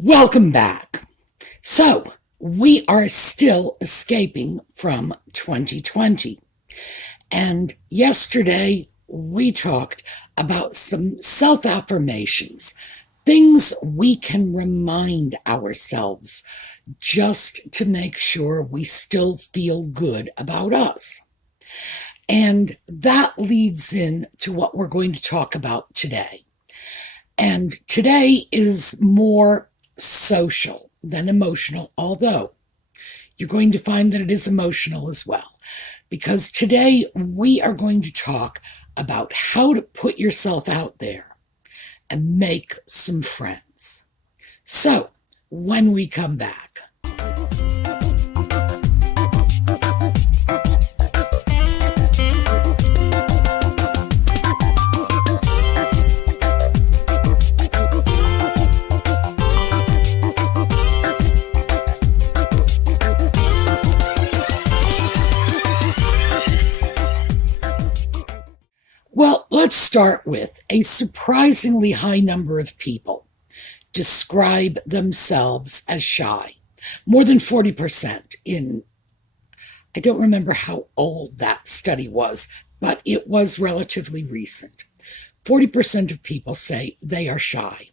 Welcome back. So, we are still escaping from 2020. And yesterday we talked about some self-affirmations, things we can remind ourselves just to make sure we still feel good about us. And that leads in to what we're going to talk about today. And today is more social than emotional, although you're going to find that it is emotional as well. Because today we are going to talk about how to put yourself out there and make some friends. So, when we come back. Well, let's start with a surprisingly high number of people describe themselves as shy. More than 40% I don't remember how old that study was, but it was relatively recent. 40% of people say they are shy.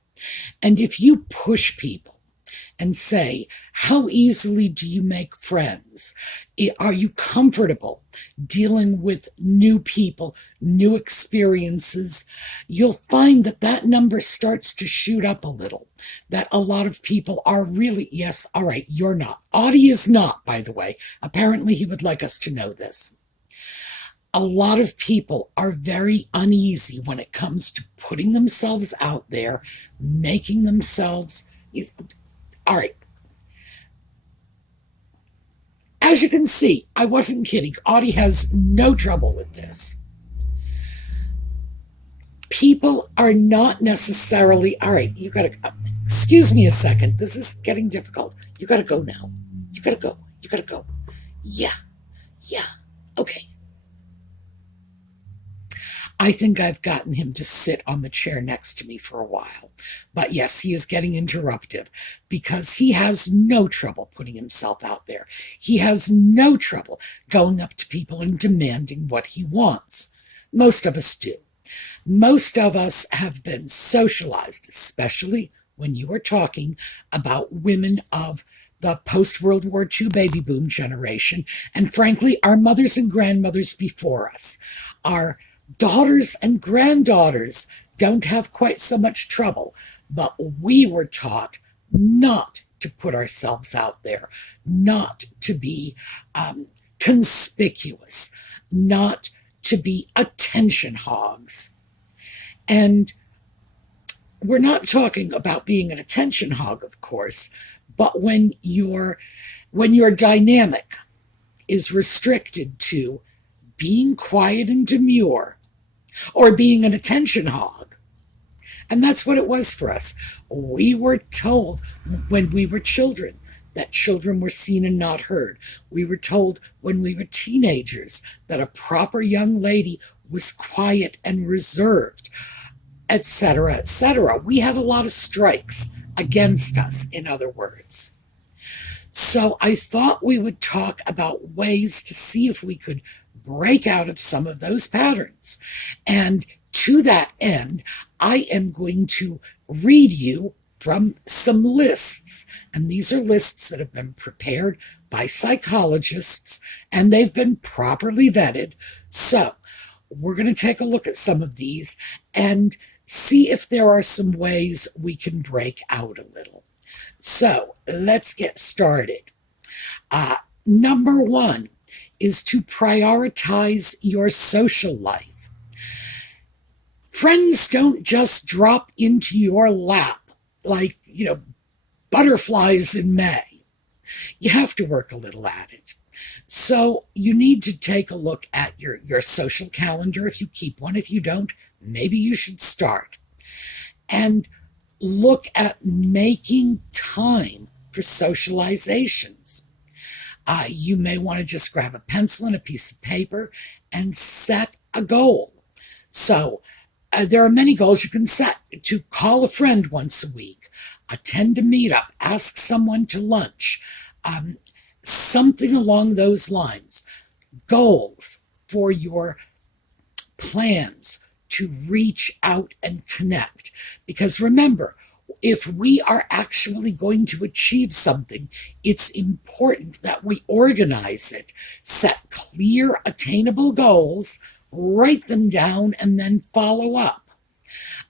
And if you push people and say, how easily do you make friends? Are you comfortable dealing with new people, new experiences? You'll find that that number starts to shoot up a little, that a lot of people are really, yes, all right, you're not. Audie is not, by the way. Apparently he would like us to know this. A lot of people are very uneasy when it comes to putting themselves out there, making themselves... All right. As you can see, I wasn't kidding. Audie has no trouble with this. People are not necessarily, all right, you gotta, excuse me a second. This is getting difficult. You gotta go now. You gotta go. You gotta go. Yeah. Okay. I think I've gotten him to sit on the chair next to me for a while. But yes, he is getting interruptive because he has no trouble putting himself out there. He has no trouble going up to people and demanding what he wants. Most of us do. Most of us have been socialized, especially when you are talking about women of the post-World War II baby boom generation, and frankly, our mothers and grandmothers before us. Our daughters and granddaughters don't have quite so much trouble, but we were taught not to put ourselves out there, not to be conspicuous, not to be attention hogs. And we're not talking about being an attention hog, of course, but when your dynamic is restricted to being quiet and demure, or being an attention hog. And that's what it was for us. We were told when we were children that children were seen and not heard. We were told when we were teenagers that a proper young lady was quiet and reserved, etc., etc. We have a lot of strikes against us, in other words. So I thought we would talk about ways to see if we could break out of some of those patterns. And to that end, I am going to read you from some lists. And these are lists that have been prepared by psychologists, and they've been properly vetted. So we're going to take a look at some of these and see if there are some ways we can break out a little. So let's get started. Number one is to prioritize your social life. Friends don't just drop into your lap like, butterflies in May. You have to work a little at it. So you need to take a look at your social calendar if you keep one. If you don't, maybe you should start. And look at making time for socializations. You may want to just grab a pencil and a piece of paper and set a goal. So there are many goals you can set: to call a friend once a week, attend a meetup, ask someone to lunch, something along those lines. Goals for your plans to reach out and connect. Because remember, if we are actually going to achieve something, it's important that we organize it, set clear, attainable goals, write them down, and then follow up.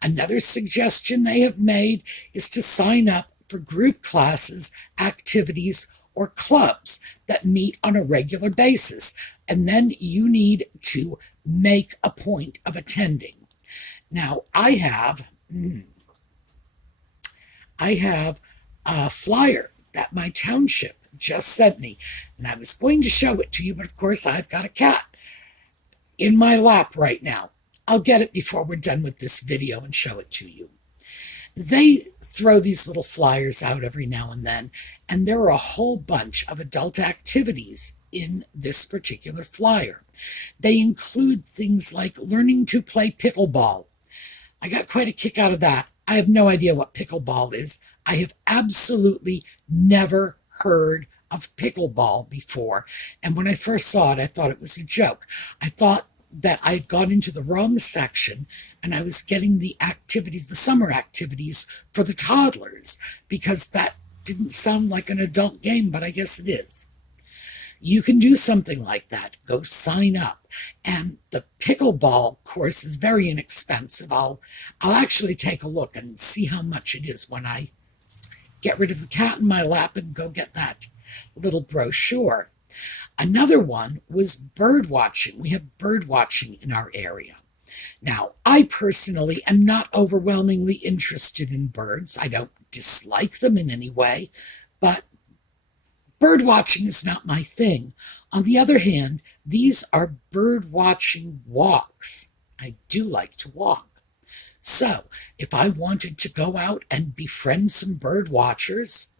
Another suggestion they have made is to sign up for group classes, activities, or clubs that meet on a regular basis, and then you need to make a point of attending. Now, I have a flyer that my township just sent me, and I was going to show it to you, but of course I've got a cat in my lap right now. I'll get it before we're done with this video and show it to you. They throw these little flyers out every now and then, and there are a whole bunch of adult activities in this particular flyer. They include things like learning to play pickleball. I got quite a kick out of that. I have no idea what pickleball is. I have absolutely never heard of pickleball before. And when I first saw it, I thought it was a joke. I thought that I had gone into the wrong section and I was getting the activities, the summer activities for the toddlers, because that didn't sound like an adult game, but I guess it is. You can do something like that. Go sign up. And the pickleball course is very inexpensive. I'll actually take a look and see how much it is when I get rid of the cat in my lap and go get that little brochure. Another one was bird watching. We have bird watching in our area. Now, I personally am not overwhelmingly interested in birds. I don't dislike them in any way, but bird watching is not my thing. On the other hand, these are bird watching walks. I do like to walk. So, if I wanted to go out and befriend some bird watchers,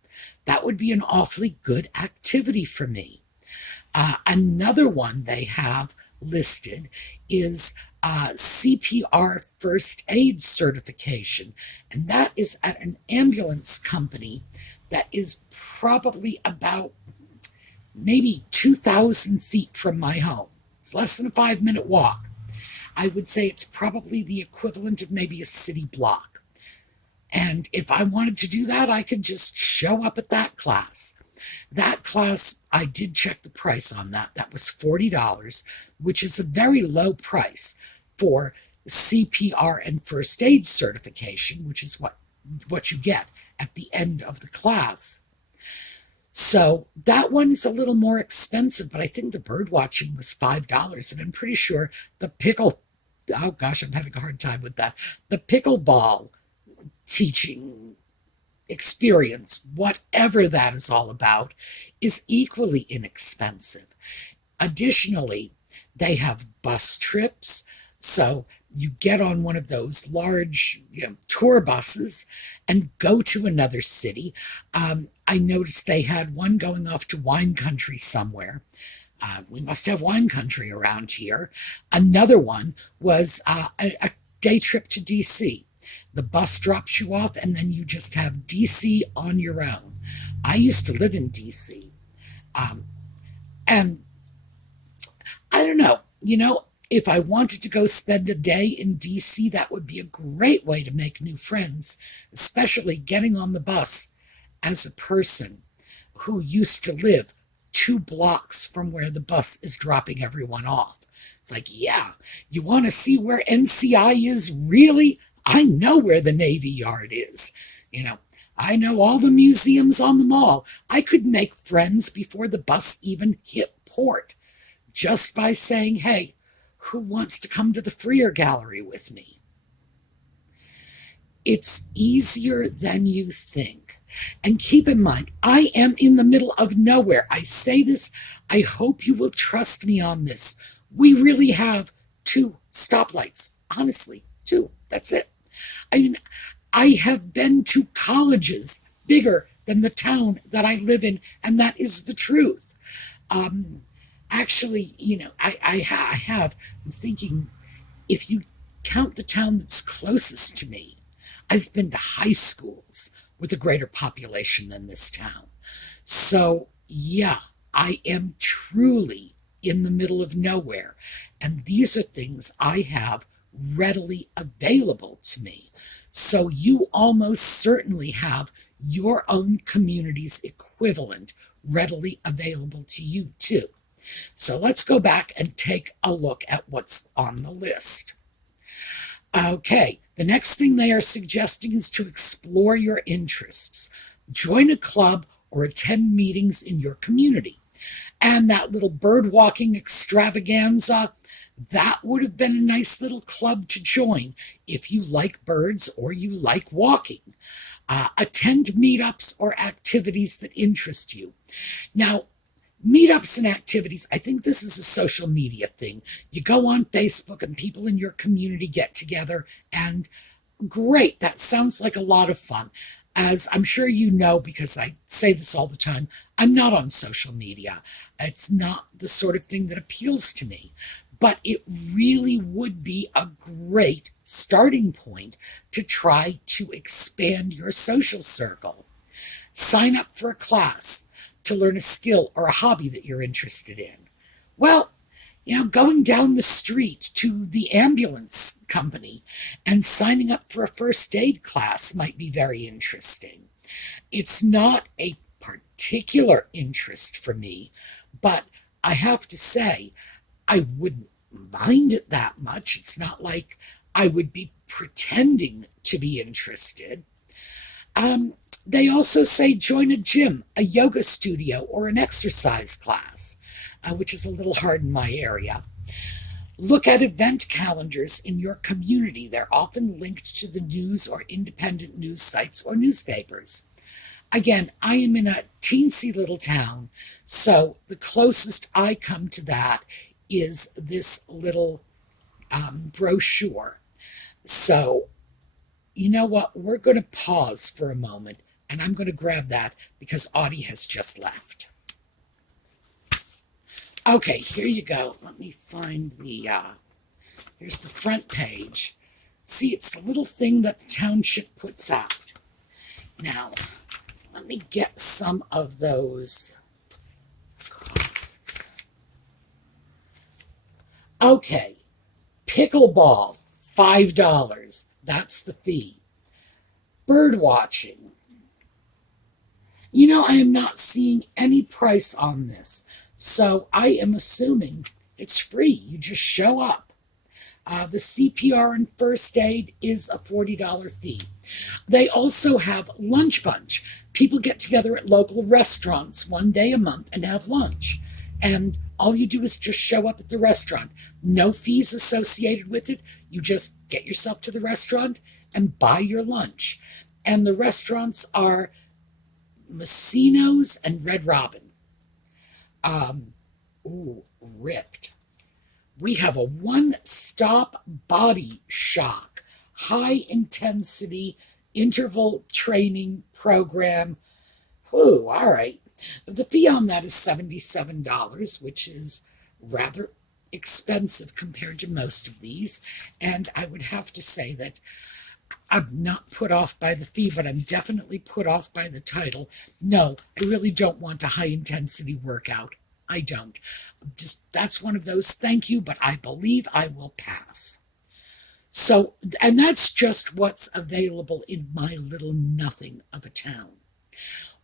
that would be an awfully good activity for me. Another one they have listed is CPR first aid certification, and that is at an ambulance company that is probably about maybe 2,000 feet from my home. It's less than a 5-minute walk. I would say it's probably the equivalent of maybe a city block. And if I wanted to do that, I could just show up at that class. That class, I did check the price on that. That was $40, which is a very low price for CPR and first aid certification, which is what you get at the end of the class. So that one is a little more expensive, but I think the bird watching was $5, and I'm pretty sure the oh gosh, I'm having a hard time with that. The pickleball teaching experience, whatever that is all about, is equally inexpensive. Additionally, they have bus trips, so you get on one of those large tour buses and go to another city. I noticed they had one going off to wine country somewhere. We must have wine country around here. Another one was a day trip to DC. The bus drops you off, and then you just have DC on your own. I used to live in DC. And I don't know, if I wanted to go spend a day in DC, that would be a great way to make new friends, especially getting on the bus as a person who used to live 2 blocks from where the bus is dropping everyone off. It's like, yeah, you want to see where NCI is? Really? I know where the Navy Yard is. I know all the museums on the mall. I could make friends before the bus even hit port just by saying, hey, who wants to come to the Freer Gallery with me? It's easier than you think. And keep in mind, I am in the middle of nowhere. I say this, I hope you will trust me on this. We really have 2 stoplights. Honestly, 2. That's it. I mean, I have been to colleges bigger than the town that I live in, and that is the truth. Actually, I have. I'm thinking, if you count the town that's closest to me, I've been to high schools with a greater population than this town. So, yeah, I am truly in the middle of nowhere. And these are things I have readily available to me. So, you almost certainly have your own community's equivalent readily available to you, too. So, let's go back and take a look at what's on the list. Okay, the next thing they are suggesting is to explore your interests. Join a club or attend meetings in your community. And that little bird walking extravaganza, that would have been a nice little club to join if you like birds or you like walking. Attend meetups or activities that interest you. Now, meetups and activities, I think this is a social media thing. You go on Facebook and people in your community get together, and great, that sounds like a lot of fun. As I'm sure you know, because I say this all the time, I'm not on social media. It's not the sort of thing that appeals to me. But it really would be a great starting point to try to expand your social circle. Sign up for a class to learn a skill or a hobby that you're interested in. Well, going down the street to the ambulance company and signing up for a first aid class might be very interesting. It's not a particular interest for me, but I have to say, I wouldn't mind it that much. It's not like I would be pretending to be interested. They also say join a gym, a yoga studio, or an exercise class, which is a little hard in my area. Look at event calendars in your community. They're often linked to the news or independent news sites or newspapers. Again, I am in a teensy little town, so the closest I come to that is this little brochure. So, you know what? We're going to pause for a moment, and I'm going to grab that because Audie has just left. Okay, here you go. Let me find here's the front page. See, it's the little thing that the township puts out. Now, let me get some of those costs. Okay, pickleball, $5. That's the fee. Bird watching. I am not seeing any price on this, so I am assuming it's free. You just show up. The CPR and first aid is a $40 fee. They also have lunch bunch. People get together at local restaurants one day a month and have lunch. And all you do is just show up at the restaurant. No fees associated with it. You just get yourself to the restaurant and buy your lunch. And the restaurants are Messino's and Red Robin. Ripped. We have a one-stop body shock, high-intensity interval training program. All right. The fee on that is $77, which is rather expensive compared to most of these. And I would have to say that I'm not put off by the fee, but I'm definitely put off by the title. No, I really don't want a high-intensity workout. I don't. That's one of those thank you, but I believe I will pass. So, and that's just what's available in my little nothing of a town.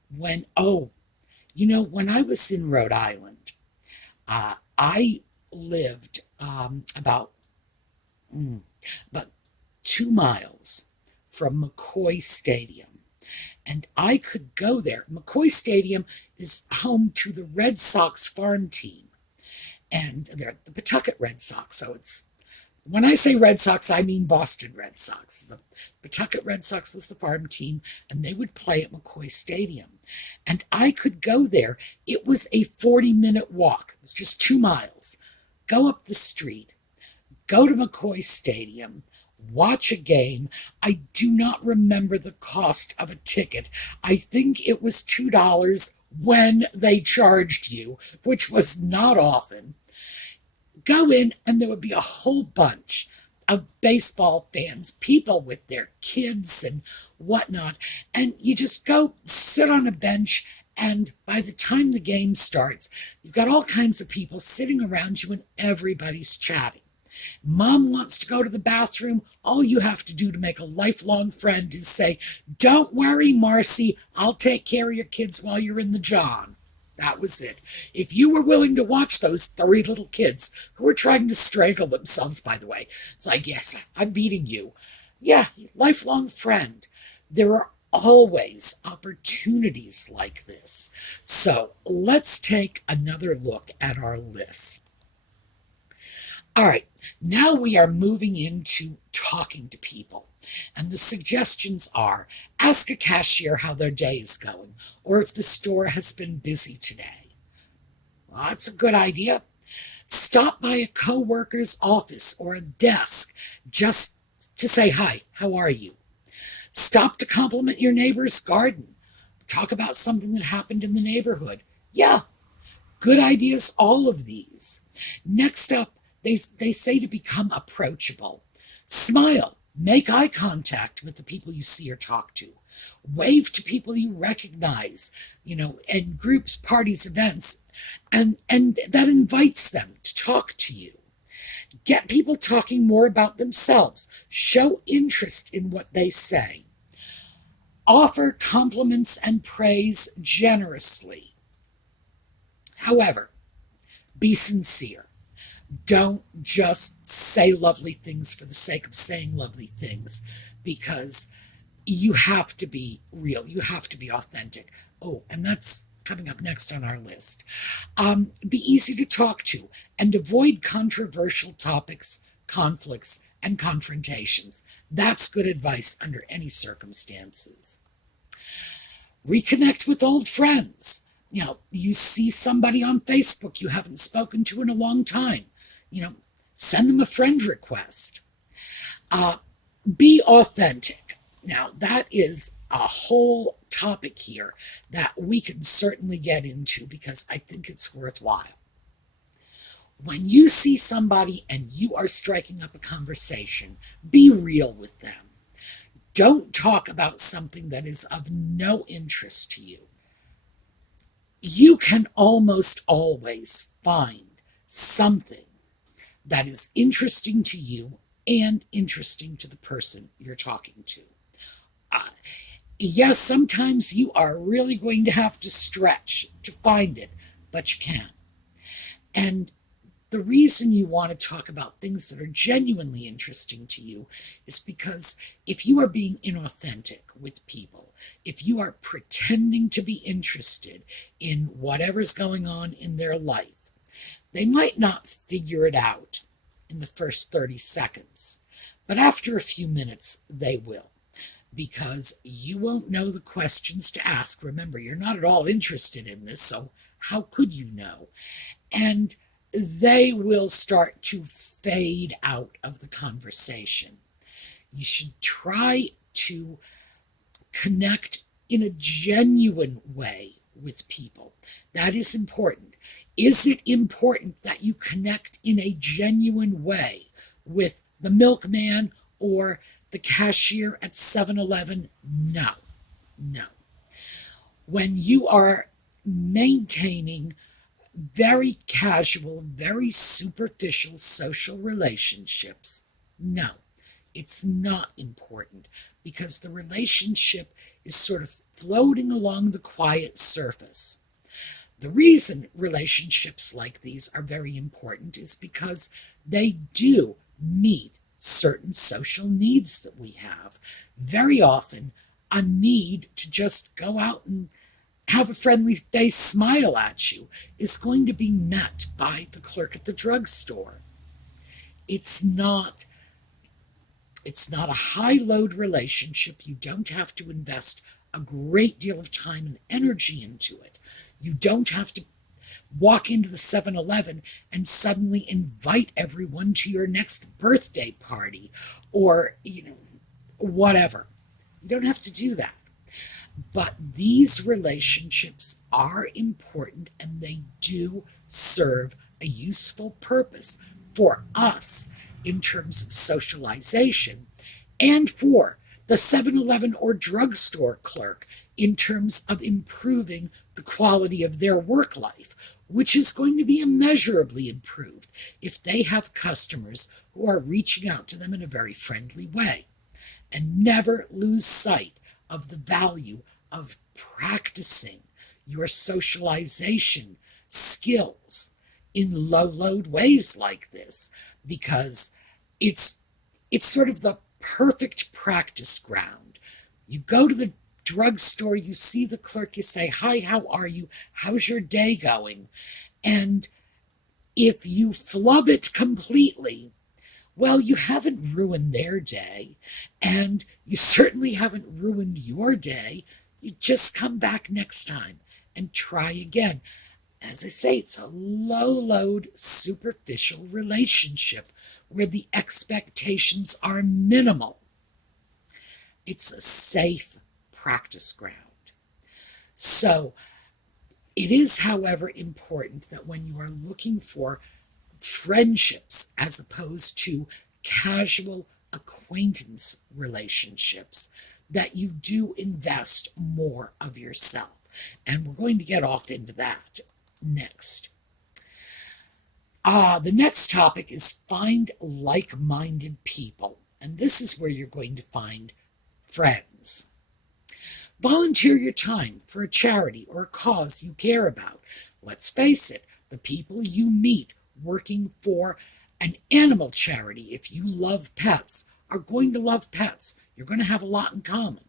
When I was in Rhode Island, I lived about 2 miles from McCoy Stadium. And I could go there. McCoy Stadium is home to the Red Sox farm team. And they're the Pawtucket Red Sox. So when I say Red Sox, I mean Boston Red Sox. The Pawtucket Red Sox was the farm team, and they would play at McCoy Stadium. And I could go there. It was a 40-minute walk. It was just 2 miles. Go up the street, go to McCoy Stadium, watch a game. I do not remember the cost of a ticket. I think it was $2 when they charged you, which was not often. Go in, and there would be a whole bunch of baseball fans, people with their kids and whatnot, and you just go sit on a bench, and by the time the game starts, you've got all kinds of people sitting around you and everybody's chatting. Mom wants to go to the bathroom. All you have to do to make a lifelong friend is say, "Don't worry, Marcy, I'll take care of your kids while you're in the John." That was it. If you were willing to watch those three little kids who were trying to strangle themselves, by the way, it's like, yes, I'm beating you. Yeah, lifelong friend. There are always opportunities like this. So let's take another look at our list. All right, now we are moving into talking to people. And the suggestions are ask a cashier how their day is going, or if the store has been busy today. Well, that's a good idea. Stop by a coworker's office or a desk just to say hi, how are you? Stop to compliment your neighbor's garden. Talk about something that happened in the neighborhood. Yeah, good ideas, all of these. Next up, they say to become approachable. Smile. Make eye contact with the people you see or talk to. Wave to people you recognize, in groups, parties, events, and that invites them to talk to you. Get people talking more about themselves. Show interest in what they say. Offer compliments and praise generously. However, be sincere. Don't just say lovely things for the sake of saying lovely things, because you have to be real. You have to be authentic. Oh, and that's coming up next on our list. Be easy to talk to and avoid controversial topics, conflicts, and confrontations. That's good advice under any circumstances. Reconnect with old friends. You see somebody on Facebook you haven't spoken to in a long time. Send them a friend request. Be authentic. Now, that is a whole topic here that we can certainly get into because I think it's worthwhile. When you see somebody and you are striking up a conversation, be real with them. Don't talk about something that is of no interest to you. You can almost always find something that is interesting to you and interesting to the person you're talking to. Yes, sometimes you are really going to have to stretch to find it, but you can. And the reason you want to talk about things that are genuinely interesting to you is because if you are being inauthentic with people, if you are pretending to be interested in whatever's going on in their life, they might not figure it out in the first 30 seconds, but after a few minutes, they will. Because you won't know the questions to ask. Remember, you're not at all interested in this, so how could you know? And they will start to fade out of the conversation. You should try to connect in a genuine way with people. That is important. Is it important that you connect in a genuine way with the milkman or the cashier at 7-Eleven? No. When you are maintaining very casual, very superficial social relationships, no, it's not important, because the relationship is sort of floating along the quiet surface. The reason relationships like these are very important is because they do meet certain social needs that we have. Very often, a need to just go out and have a friendly face smile at you is going to be met by the clerk at the drugstore. It's not a high-load relationship. You don't have to invest a great deal of time and energy into it. You don't have to walk into the 7-Eleven and suddenly invite everyone to your next birthday party or, whatever. You don't have to do that. But these relationships are important, and they do serve a useful purpose for us in terms of socialization, and for the 7-Eleven or drugstore clerk in terms of improving the quality of their work life, which is going to be immeasurably improved if they have customers who are reaching out to them in a very friendly way. And never lose sight of the value of practicing your socialization skills in low-load ways like this, because it's sort of the perfect practice ground. You go to the drugstore, you see the clerk, you say, "Hi, how are you? How's your day going?" And if you flub it completely, well, you haven't ruined their day, and you certainly haven't ruined your day. You just come back next time and try again. As I say, it's a low-load, superficial relationship where the expectations are minimal. It's a safe practice ground. So it is, however, important that when you are looking for friendships as opposed to casual acquaintance relationships, that you do invest more of yourself. And we're going to get off into that next. The next topic is find like-minded people. And this is where you're going to find friends. Volunteer your time for a charity or a cause you care about. Let's face it, the people you meet working for an animal charity, if you love pets, are going to love pets. You're going to have a lot in common.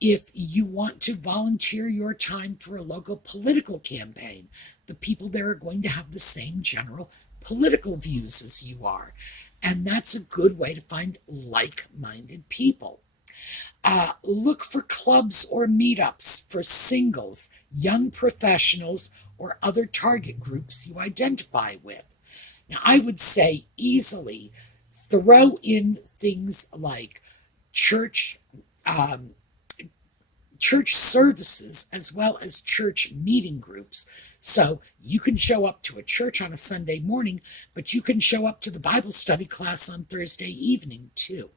If you want to volunteer your time for a local political campaign, the people there are going to have the same general political views as you are. And that's a good way to find like-minded people. Look for clubs or meetups for singles, young professionals, or other target groups you identify with. Now, I would say easily throw in things like church services as well as church meeting groups. So you can show up to a church on a Sunday morning, but you can show up to the Bible study class on Thursday evening too.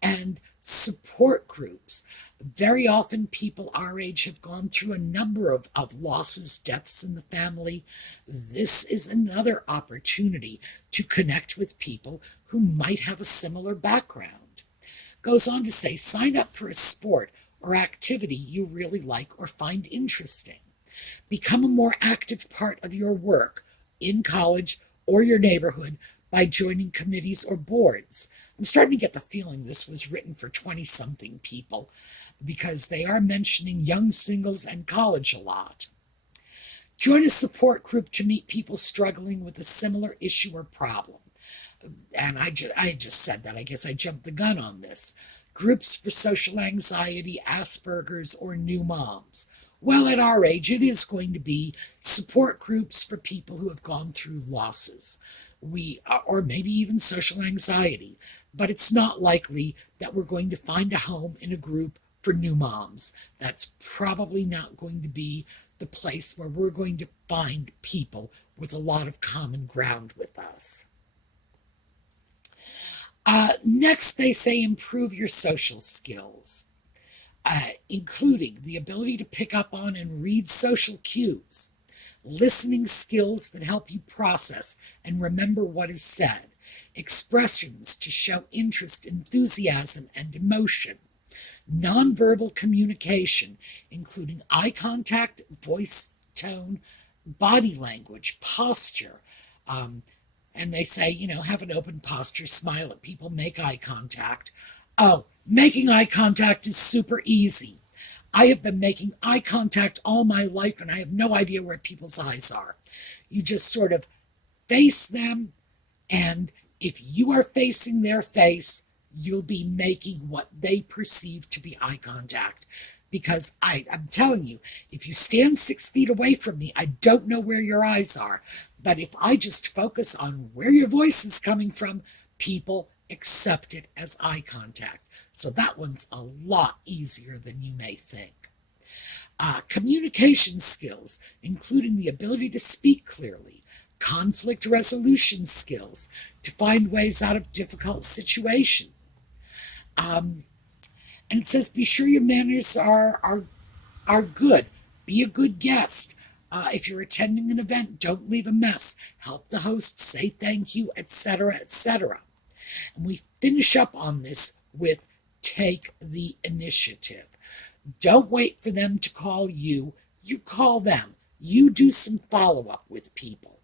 And support groups. Very often people our age have gone through a number of losses, deaths in the family. This is another opportunity to connect with people who might have a similar background. Goes on to say, sign up for a sport or activity you really like or find interesting. Become a more active part of your work in college or your neighborhood by joining committees or boards. I'm starting to get the feeling this was written for 20-something people because they are mentioning young singles and college a lot. Join a support group to meet people struggling with a similar issue or problem. And I just said that. I guess I jumped the gun on this. Groups for social anxiety, Asperger's, or new moms. Well, at our age, it is going to be support groups for people who have gone through losses. Or maybe even social anxiety. But it's not likely that we're going to find a home in a group for new moms. That's probably not going to be the place where we're going to find people with a lot of common ground with us. Next, they say improve your social skills, including the ability to pick up on and read social cues, listening skills that help you process and remember what is said, expressions to show interest, enthusiasm, and emotion, nonverbal communication, including eye contact, voice tone, body language, posture. And they say, have an open posture, smile at people, make eye contact. Oh, making eye contact is super easy. I have been making eye contact all my life, and I have no idea where people's eyes are. You just sort of face them, and if you are facing their face, you'll be making what they perceive to be eye contact. Because I'm telling you, if you stand 6 feet away from me, I don't know where your eyes are. But if I just focus on where your voice is coming from, people accept it as eye contact. So that one's a lot easier than you may think. Communication skills, including the ability to speak clearly, conflict resolution skills to find ways out of difficult situations. And it says, be sure your manners are good. Be a good guest. If you're attending an event, don't leave a mess. Help the host, say thank you, etc., etc. And we finish up on this with take the initiative. Don't wait for them to call you. You call them. You do some follow-up with people.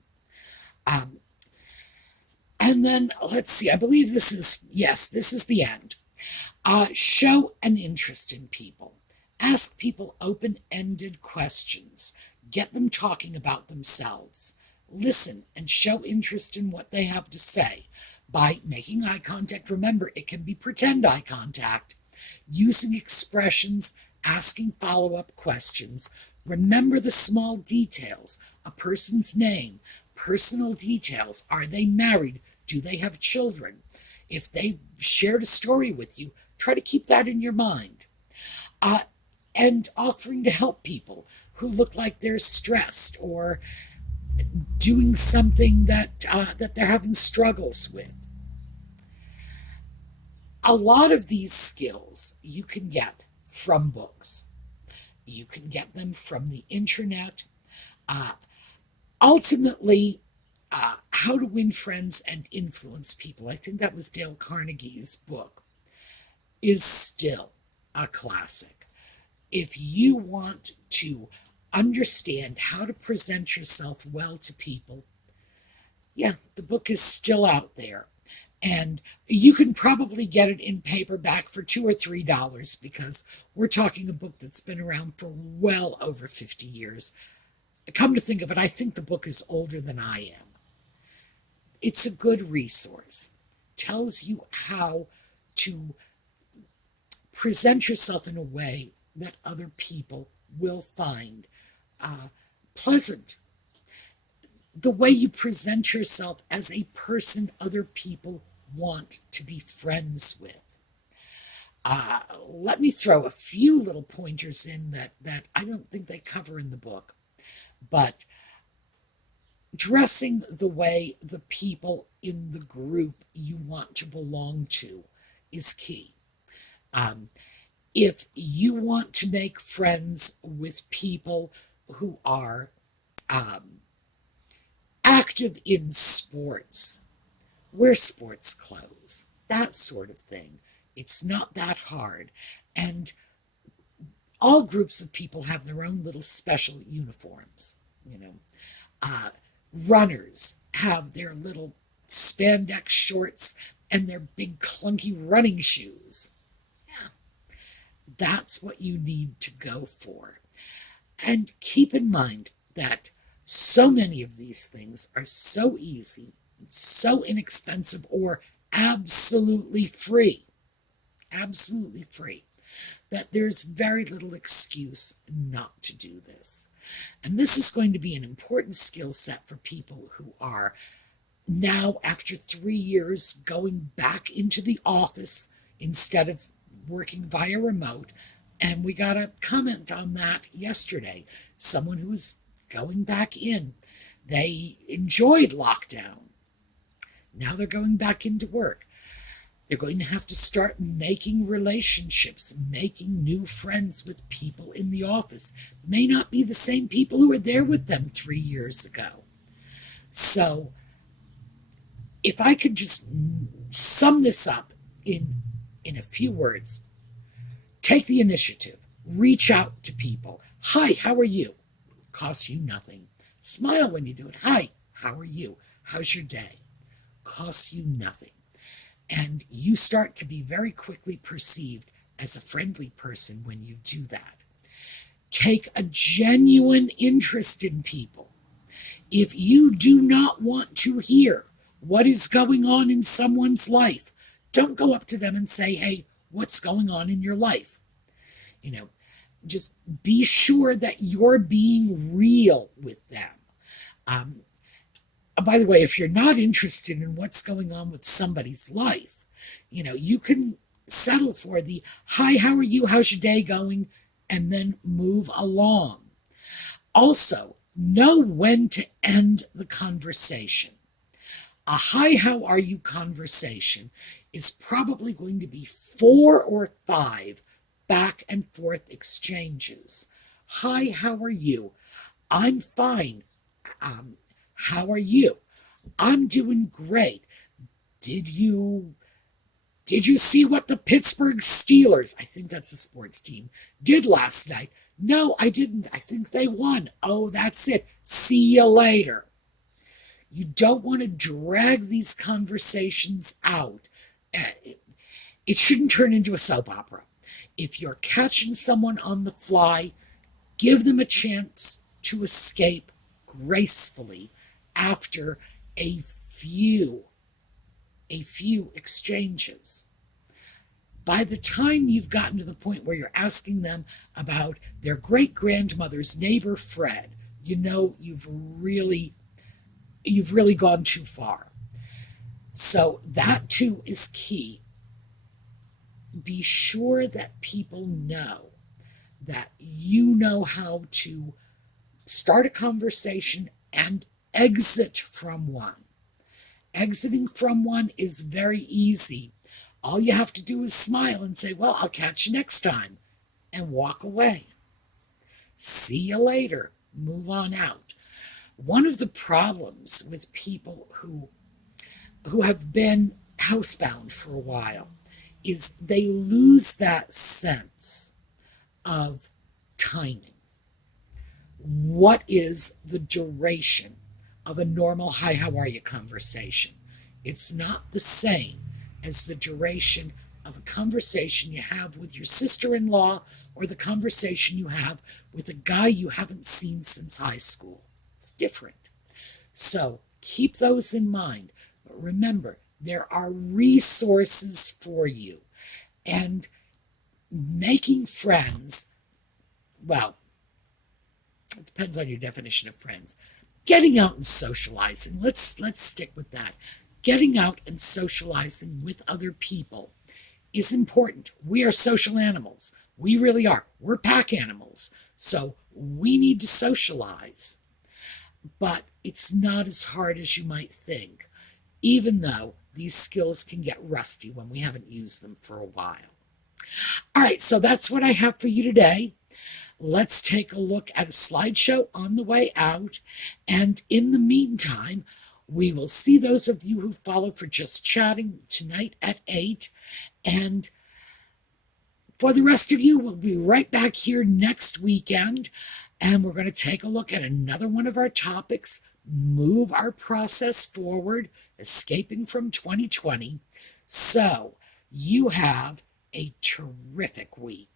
And then, let's see, I believe this is the end. Show an interest in people. Ask people open-ended questions. Get them talking about themselves. Listen and show interest in what they have to say by making eye contact. Remember, it can be pretend eye contact. Using expressions, asking follow-up questions. Remember the small details, a person's name, personal details. Are they married? Do they have children? If they shared a story with you, try to keep that in your mind. And offering to help people who look like they're stressed or doing something that they're having struggles with. A lot of these skills you can get from books. You can get them from the internet. Ultimately, How to Win Friends and Influence People, I think that was Dale Carnegie's book, is still a classic. If you want to understand how to present yourself well to people, yeah, the book is still out there. And you can probably get it in paperback for $2 or $3 because we're talking a book that's been around for well over 50 years. Come to think of it, I think the book is older than I am. It's a good resource. Tells you how to present yourself in a way that other people will find pleasant. The way you present yourself as a person other people want to be friends with. Let me throw a few little pointers in that I don't think they cover in the book. But dressing the way the people in the group you want to belong to is key. If you want to make friends with people who are active in sports, wear sports clothes, that sort of thing. It's not that hard. And all groups of people have their own little special uniforms, runners have their little spandex shorts and their big clunky running shoes. Yeah, that's what you need to go for. And keep in mind that so many of these things are so easy, so inexpensive, or absolutely free, that there's very little excuse not to do this. And this is going to be an important skill set for people who are now, after 3 years, going back into the office instead of working via remote. And we got a comment on that yesterday. Someone who was going back in. They enjoyed lockdown. Now they're going back into work. They're going to have to start making relationships, making new friends with people in the office. May not be the same people who were there with them 3 years ago. So, if I could just sum this up in a few words, take the initiative. Reach out to people. Hi, how are you? Costs you nothing. Smile when you do it. Hi, how are you? How's your day? Costs you nothing. And you start to be very quickly perceived as a friendly person when you do that. Take a genuine interest in people. If you do not want to hear what is going on in someone's life, don't go up to them and say, hey, what's going on in your life? Just be sure that you're being real with them. By the way, if you're not interested in what's going on with somebody's life, you can settle for the, hi, how are you? How's your day going? And then move along. Also, Know when to end the conversation. A hi, how are you conversation is probably going to be 4 or 5 back and forth exchanges. Hi, how are you? I'm fine. Um, how are you? I'm doing great. Did you did you see what the Pittsburgh Steelers, I think that's a sports team, did last night? No, I didn't. I think they won. Oh, that's it. See you later. You don't want to drag these conversations out. It shouldn't turn into a soap opera. If you're catching someone on the fly, give them a chance to escape gracefully after a few exchanges. By the time you've gotten to the point where you're asking them about their great grandmother's neighbor Fred, you know you've really gone too far. So that too is key. Be sure that people know that you know how to start a conversation and exit from one. Exiting from one is very easy. All you have to do is smile and say, well, I'll catch you next time, and walk away. See you later. Move on out. One of the problems with people who have been housebound for a while is they lose that sense of timing. What is the duration of a normal hi, how are you conversation? It's not the same as the duration of a conversation you have with your sister-in-law or the conversation you have with a guy you haven't seen since high school. It's different. So keep those in mind. But remember, there are resources for you. And making friends, well, it depends on your definition of friends. Getting out and socializing. Let's stick with that. Getting out and socializing with other people is important. We are social animals. We really are. We're pack animals. So we need to socialize. But it's not as hard as you might think, even though these skills can get rusty when we haven't used them for a while. All right, so that's what I have for you today. Let's take a look at a slideshow on the way out. And in the meantime, we will see those of you who follow for Just Chatting tonight at 8. And for the rest of you, we'll be right back here next weekend. And we're going to take a look at another one of our topics, move our process forward, escaping from 2020. So you have a terrific week.